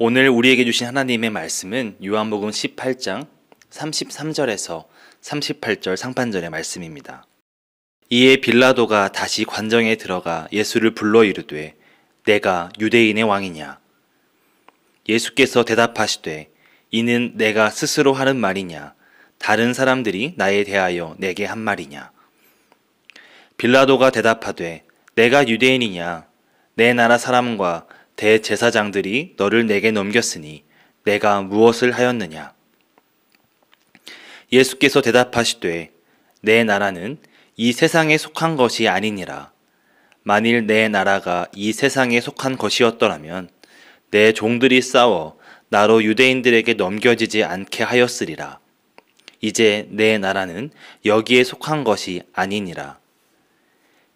오늘 우리에게 주신 하나님의 말씀은 요한복음 18장 33절에서 38절 상반절의 말씀입니다. 이에 빌라도가 다시 관정에 들어가 예수를 불러 이르되 내가 유대인의 왕이냐? 예수께서 대답하시되 이는 내가 스스로 하는 말이냐? 다른 사람들이 나에 대하여 내게 한 말이냐? 빌라도가 대답하되 내가 유대인이냐? 내 나라 사람과 대제사장들이 너를 내게 넘겼으니 내가 무엇을 하였느냐? 예수께서 대답하시되 내 나라는 이 세상에 속한 것이 아니니라. 만일 내 나라가 이 세상에 속한 것이었더라면 내 종들이 싸워 나로 유대인들에게 넘겨지지 않게 하였으리라. 이제 내 나라는 여기에 속한 것이 아니니라.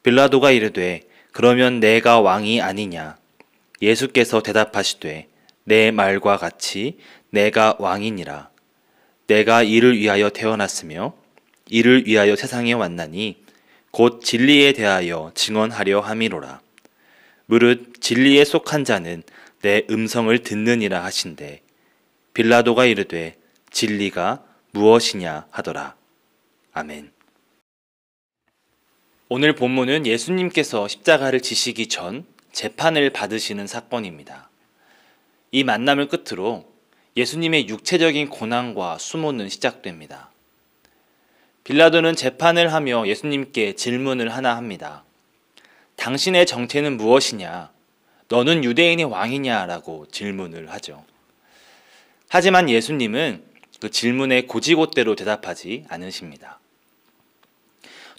빌라도가 이르되 그러면 내가 왕이 아니냐? 예수께서 대답하시되 내 말과 같이 내가 왕이니라. 내가 이를 위하여 태어났으며 이를 위하여 세상에 왔나니 곧 진리에 대하여 증언하려 함이로라. 무릇 진리에 속한 자는 내 음성을 듣느니라 하신대 빌라도가 이르되 진리가 무엇이냐 하더라. 아멘. 오늘 본문은 예수님께서 십자가를 지시기 전 재판을 받으시는 사건입니다. 이 만남을 끝으로 예수님의 육체적인 고난과 수모는 시작됩니다. 빌라도는 재판을 하며 예수님께 질문을 하나 합니다. 당신의 정체는 무엇이냐? 너는 유대인의 왕이냐? 라고 질문을 하죠. 하지만 예수님은 그 질문에 고지고대로 대답하지 않으십니다.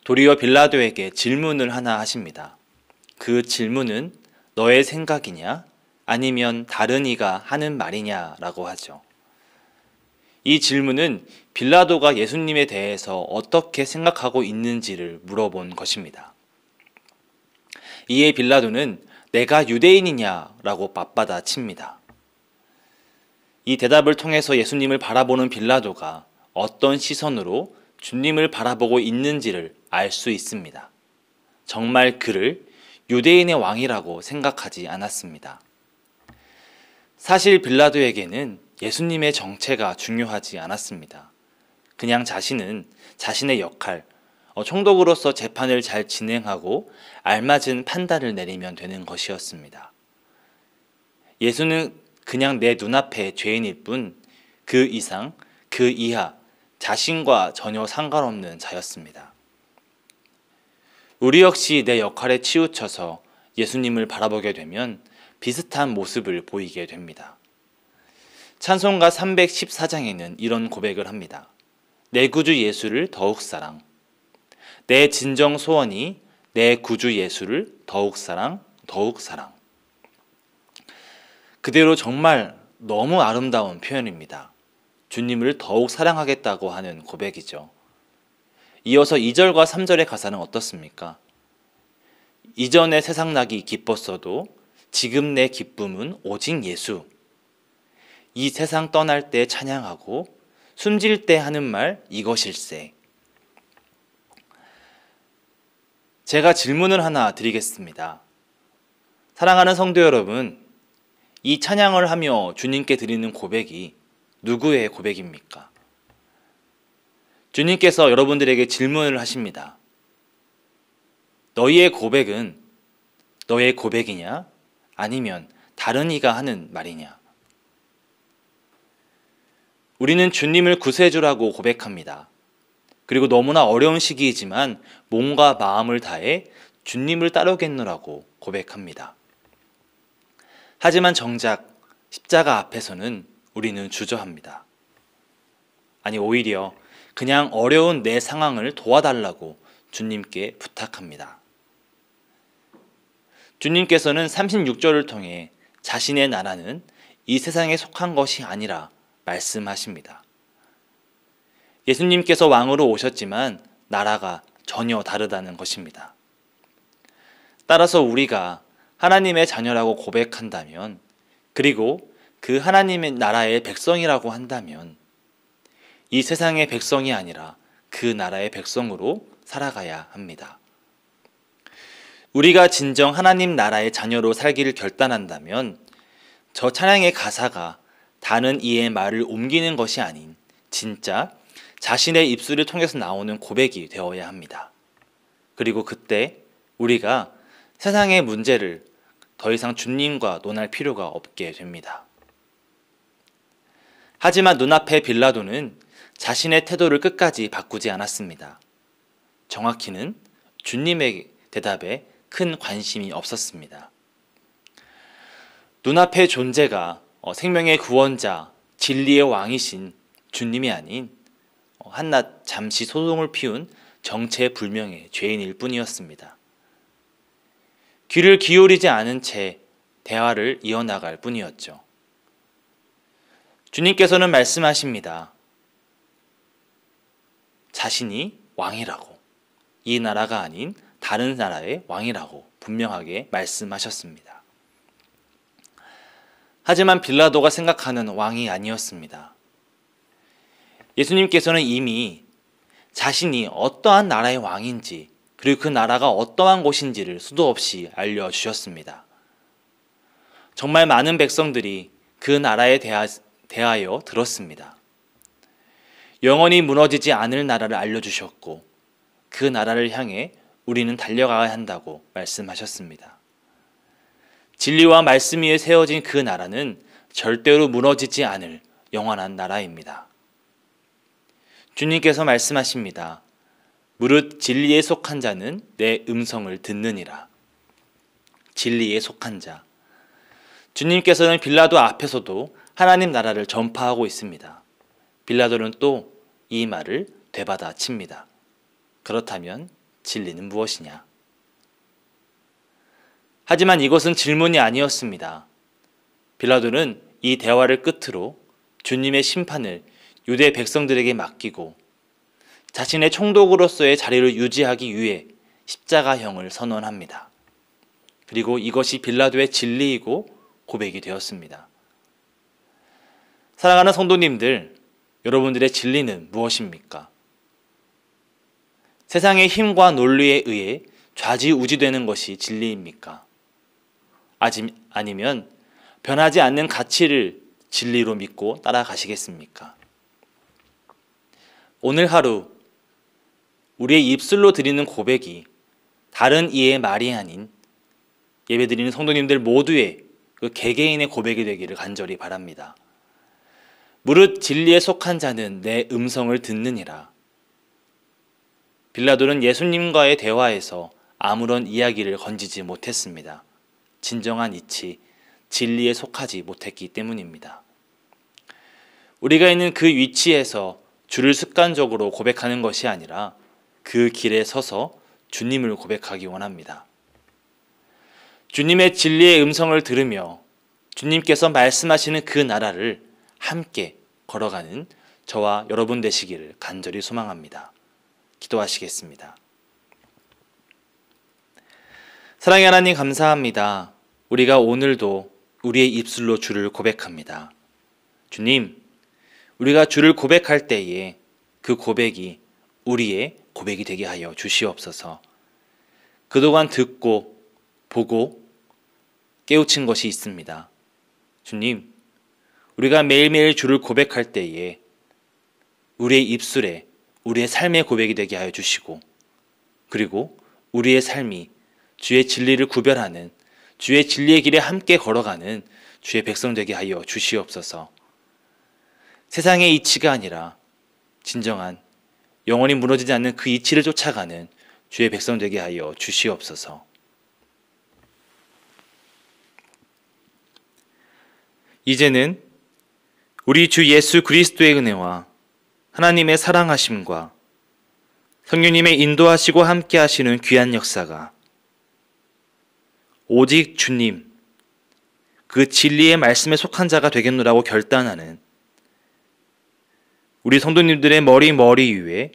도리어 빌라도에게 질문을 하나 하십니다. 그 질문은 너의 생각이냐? 아니면 다른 이가 하는 말이냐? 라고 하죠. 이 질문은 빌라도가 예수님에 대해서 어떻게 생각하고 있는지를 물어본 것입니다. 이에 빌라도는 내가 유대인이냐? 라고 맞받아 칩니다. 이 대답을 통해서 예수님을 바라보는 빌라도가 어떤 시선으로 주님을 바라보고 있는지를 알 수 있습니다. 정말 그를 유대인의 왕이라고 생각하지 않았습니다. 사실 빌라도에게는 예수님의 정체가 중요하지 않았습니다. 그냥 자신은 자신의 역할, 총독으로서 재판을 잘 진행하고 알맞은 판단을 내리면 되는 것이었습니다. 예수는 그냥 내 눈앞의 죄인일 뿐 그 이상, 그 이하, 자신과 전혀 상관없는 자였습니다. 우리 역시 내 역할에 치우쳐서 예수님을 바라보게 되면 비슷한 모습을 보이게 됩니다. 찬송가 314장에는 이런 고백을 합니다. 내 구주 예수를 더욱 사랑. 내 진정 소원이 내 구주 예수를 더욱 사랑, 더욱 사랑. 그대로 정말 너무 아름다운 표현입니다. 주님을 더욱 사랑하겠다고 하는 고백이죠. 이어서 2절과 3절의 가사는 어떻습니까? 이전에 세상나기 기뻤어도 지금 내 기쁨은 오직 예수. 이 세상 떠날 때 찬양하고 숨질 때 하는 말 이것일세. 제가 질문을 하나 드리겠습니다. 사랑하는 성도 여러분, 이 찬양을 하며 주님께 드리는 고백이 누구의 고백입니까? 주님께서 여러분들에게 질문을 하십니다. 너희의 고백은 너의 고백이냐? 아니면 다른 이가 하는 말이냐? 우리는 주님을 구세주라고 고백합니다. 그리고 너무나 어려운 시기이지만 몸과 마음을 다해 주님을 따르겠노라고 고백합니다. 하지만 정작 십자가 앞에서는 우리는 주저합니다. 아니 오히려 그냥 어려운 내 상황을 도와달라고 주님께 부탁합니다. 주님께서는 36절을 통해 자신의 나라는 이 세상에 속한 것이 아니라 말씀하십니다. 예수님께서 왕으로 오셨지만 나라가 전혀 다르다는 것입니다. 따라서 우리가 하나님의 자녀라고 고백한다면, 그리고 그 하나님의 나라의 백성이라고 한다면 이 세상의 백성이 아니라 그 나라의 백성으로 살아가야 합니다. 우리가 진정 하나님 나라의 자녀로 살기를 결단한다면 저 찬양의 가사가 다른 이의 말을 옮기는 것이 아닌 진짜 자신의 입술을 통해서 나오는 고백이 되어야 합니다. 그리고 그때 우리가 세상의 문제를 더 이상 주님과 논할 필요가 없게 됩니다. 하지만 눈앞의 빌라도는 자신의 태도를 끝까지 바꾸지 않았습니다. 정확히는 주님의 대답에 큰 관심이 없었습니다. 눈앞의 존재가 생명의 구원자, 진리의 왕이신 주님이 아닌 한낱 잠시 소동을 피운 정체불명의 죄인일 뿐이었습니다. 귀를 기울이지 않은 채 대화를 이어나갈 뿐이었죠. 주님께서는 말씀하십니다. 자신이 왕이라고, 이 나라가 아닌 다른 나라의 왕이라고 분명하게 말씀하셨습니다. 하지만 빌라도가 생각하는 왕이 아니었습니다. 예수님께서는 이미 자신이 어떠한 나라의 왕인지 그리고 그 나라가 어떠한 곳인지를 수도 없이 알려주셨습니다. 정말 많은 백성들이 그 나라에 대하여 들었습니다. 영원히 무너지지 않을 나라를 알려주셨고 그 나라를 향해 우리는 달려가야 한다고 말씀하셨습니다. 진리와 말씀 위에 세워진 그 나라는 절대로 무너지지 않을 영원한 나라입니다. 주님께서 말씀하십니다. 무릇 진리에 속한 자는 내 음성을 듣느니라. 진리에 속한 자. 주님께서는 빌라도 앞에서도 하나님 나라를 전파하고 있습니다. 빌라도는 또 이 말을 되받아칩니다. 그렇다면 진리는 무엇이냐? 하지만 이것은 질문이 아니었습니다. 빌라도는 이 대화를 끝으로 주님의 심판을 유대 백성들에게 맡기고 자신의 총독으로서의 자리를 유지하기 위해 십자가형을 선언합니다. 그리고 이것이 빌라도의 진리이고 고백이 되었습니다. 사랑하는 성도님들, 여러분들의 진리는 무엇입니까? 세상의 힘과 논리에 의해 좌지우지되는 것이 진리입니까? 아니면 변하지 않는 가치를 진리로 믿고 따라가시겠습니까? 오늘 하루 우리의 입술로 드리는 고백이 다른 이의 말이 아닌 예배드리는 성도님들 모두의 그 개개인의 고백이 되기를 간절히 바랍니다. 무릇 진리에 속한 자는 내 음성을 듣느니라. 빌라도는 예수님과의 대화에서 아무런 이야기를 건지지 못했습니다. 진정한 이치, 진리에 속하지 못했기 때문입니다. 우리가 있는 그 위치에서 주를 습관적으로 고백하는 것이 아니라 그 길에 서서 주님을 고백하기 원합니다. 주님의 진리의 음성을 들으며 주님께서 말씀하시는 그 나라를 함께 걸어가는 저와 여러분 되시기를 간절히 소망합니다. 기도하시겠습니다. 사랑의 하나님 감사합니다. 우리가 오늘도 우리의 입술로 주를 고백합니다. 주님, 우리가 주를 고백할 때에 그 고백이 우리의 고백이 되게 하여 주시옵소서. 그동안 듣고 보고 깨우친 것이 있습니다. 주님, 우리가 매일매일 주를 고백할 때에 우리의 입술에 우리의 삶의 고백이 되게 하여 주시고 그리고 우리의 삶이 주의 진리를 구별하는 주의 진리의 길에 함께 걸어가는 주의 백성 되게 하여 주시옵소서. 세상의 이치가 아니라 진정한 영원히 무너지지 않는 그 이치를 쫓아가는 주의 백성 되게 하여 주시옵소서. 이제는 우리 주 예수 그리스도의 은혜와 하나님의 사랑하심과 성령님의 인도하시고 함께 하시는 귀한 역사가 오직 주님, 그 진리의 말씀에 속한 자가 되겠노라고 결단하는 우리 성도님들의 머리 위에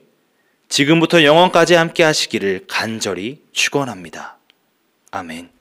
지금부터 영원까지 함께 하시기를 간절히 축원합니다. 아멘.